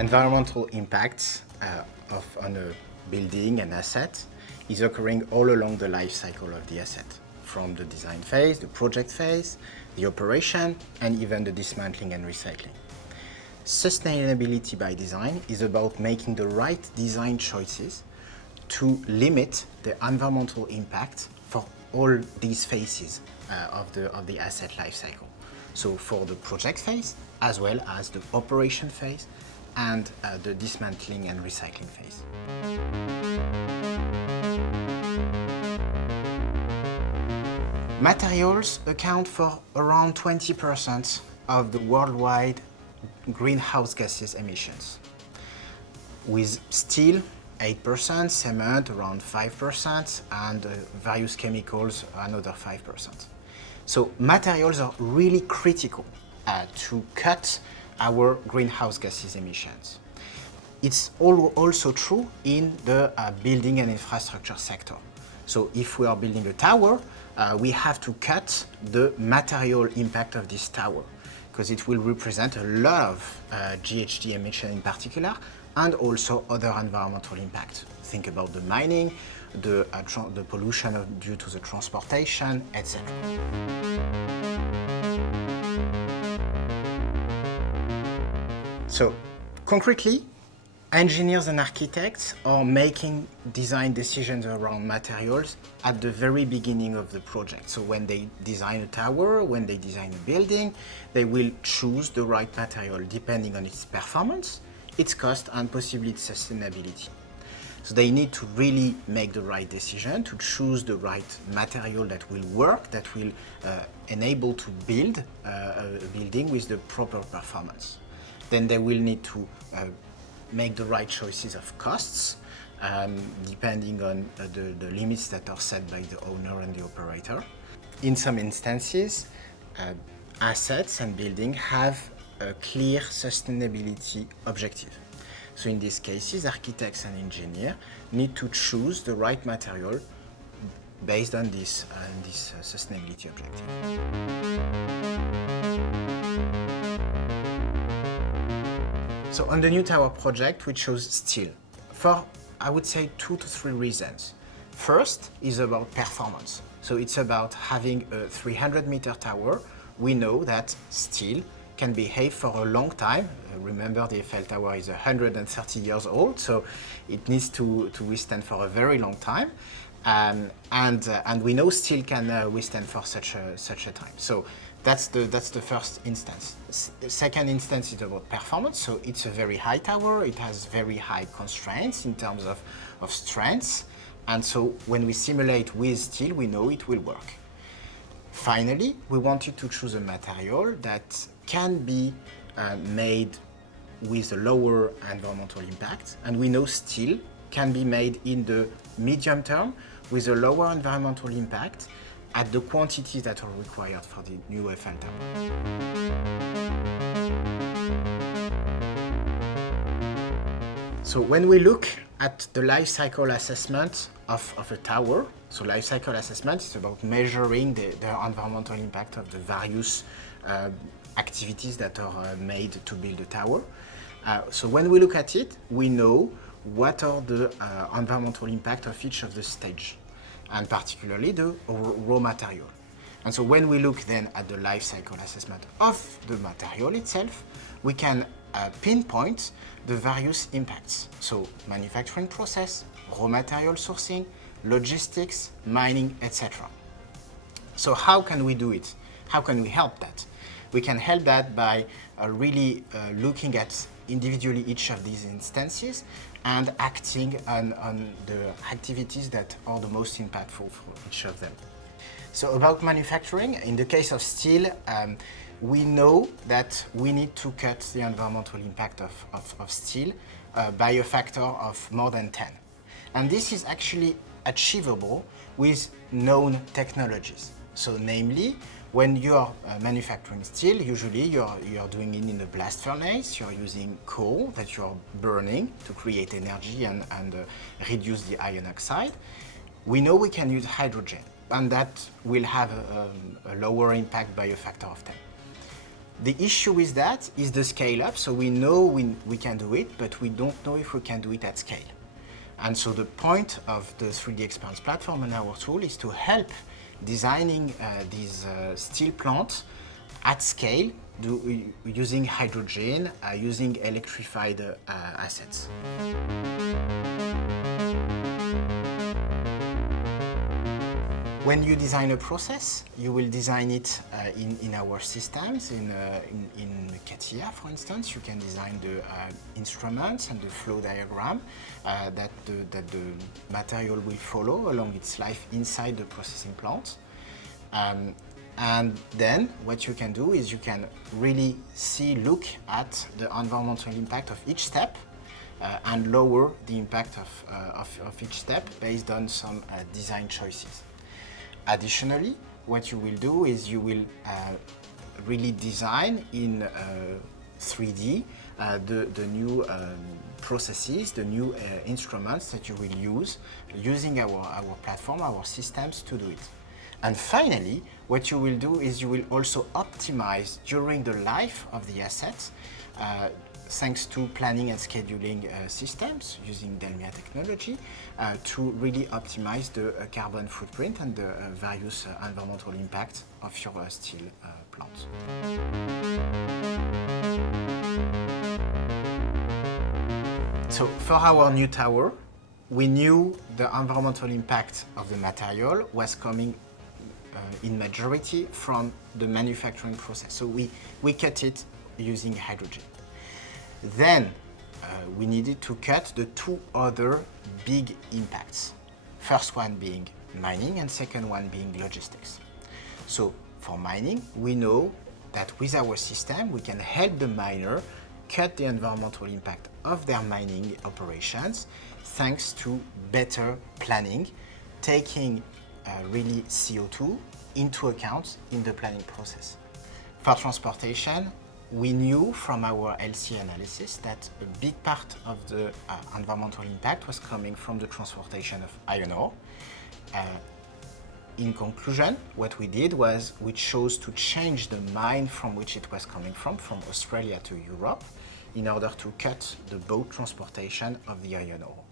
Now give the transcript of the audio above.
Environmental impact on a building and asset is occurring all along the life cycle of the asset, from the design phase, the project phase, the operation, and even the dismantling and recycling. Sustainability by design is about making the right design choices to limit the environmental impact for all these phases of the asset life cycle. So for the project phase, as well as the operation phase, and the dismantling and recycling phase. Materials account for around 20% of the worldwide greenhouse gases emissions, with steel 8%, cement around 5%, and various chemicals another 5%. So materials are really critical to cut our greenhouse gases emissions. It's also true in the building and infrastructure sector. So if we are building a tower, we have to cut the material impact of this tower, because it will represent a lot of GHG emission in particular, and also other environmental impact. Think about the mining, the pollution due to the transportation, etc. So, concretely, engineers and architects are making design decisions around materials at the very beginning of the project. So when they design a tower, when they design a building, they will choose the right material depending on its performance, its cost, and possibly its sustainability. So they need to really make the right decision to choose the right material that will work, that will enable to build a building with the proper performance. Then they will need to make the right choices of costs, depending on the limits that are set by the owner and the operator. In some instances, assets and buildings have a clear sustainability objective. So in these cases, architects and engineers need to choose the right material based on this sustainability objective. So on the new tower project, we chose steel for, I would say, 2 to 3 reasons. First is about performance. So it's about having a 300-meter tower. We know that steel can behave for a long time. Remember, the Eiffel Tower is 130 years old, so it needs to withstand for a very long time. And we know steel can withstand for such a time. So that's the first instance. The second instance is about performance. So it's a very high tower. It has very high constraints in terms of strengths. And so when we simulate with steel, we know it will work. Finally, we wanted to choose a material that can be made with a lower environmental impact. And we know steel can be made in the medium term with a lower environmental impact at the quantities that are required for the new Eiffel Tower. So when we look at the life cycle assessment of a tower, so life cycle assessment is about measuring the environmental impact of the various activities that are made to build a tower. So when we look at it, we know what are the environmental impact of each of the stage, and particularly the raw material. And so when we look then at the life cycle assessment of the material itself, we can pinpoint the various impacts. So manufacturing process, raw material sourcing, logistics, mining, etc. So how can we do it? How can we help that? We can help that by really looking at individually each of these instances and acting on the activities that are the most impactful for each of them. So about manufacturing, in the case of steel, we know that we need to cut the environmental impact of steel by a factor of more than 10. And this is actually achievable with known technologies. So namely, when you are manufacturing steel, usually you're doing it in a blast furnace, you're using coal that you're burning to create energy and reduce the iron oxide. We know we can use hydrogen, and that will have a lower impact by a factor of 10. The issue with that is the scale up. So we know we can do it, but we don't know if we can do it at scale. And so the point of the 3D Experience platform and our tool is to help designing these steel plants at scale using hydrogen, using electrified assets. When you design a process, you will design it in our systems. In CATIA, for instance, you can design the instruments and the flow diagram that the material will follow along its life inside the processing plant. And then what you can do is you can really look at the environmental impact of each step and lower the impact of each step based on some design choices. Additionally, what you will do is you will really design in 3D the new processes, the new instruments that you will use using our platform, our systems to do it. And finally, what you will do is you will also optimize during the life of the assets thanks to planning and scheduling systems using Delmia technology to really optimize the carbon footprint and the various environmental impact of your steel plant. So for our new tower, we knew the environmental impact of the material was coming in majority from the manufacturing process. So we cut it using hydrogen. Then we needed to cut the two other big impacts. First one being mining and second one being logistics. So for mining, we know that with our system, we can help the miner cut the environmental impact of their mining operations thanks to better planning, taking really CO2 into account in the planning process. For transportation, we knew from our LC analysis that a big part of the environmental impact was coming from the transportation of iron ore. In conclusion, what we did was we chose to change the mine from which it was coming from Australia to Europe, in order to cut the boat transportation of the iron ore.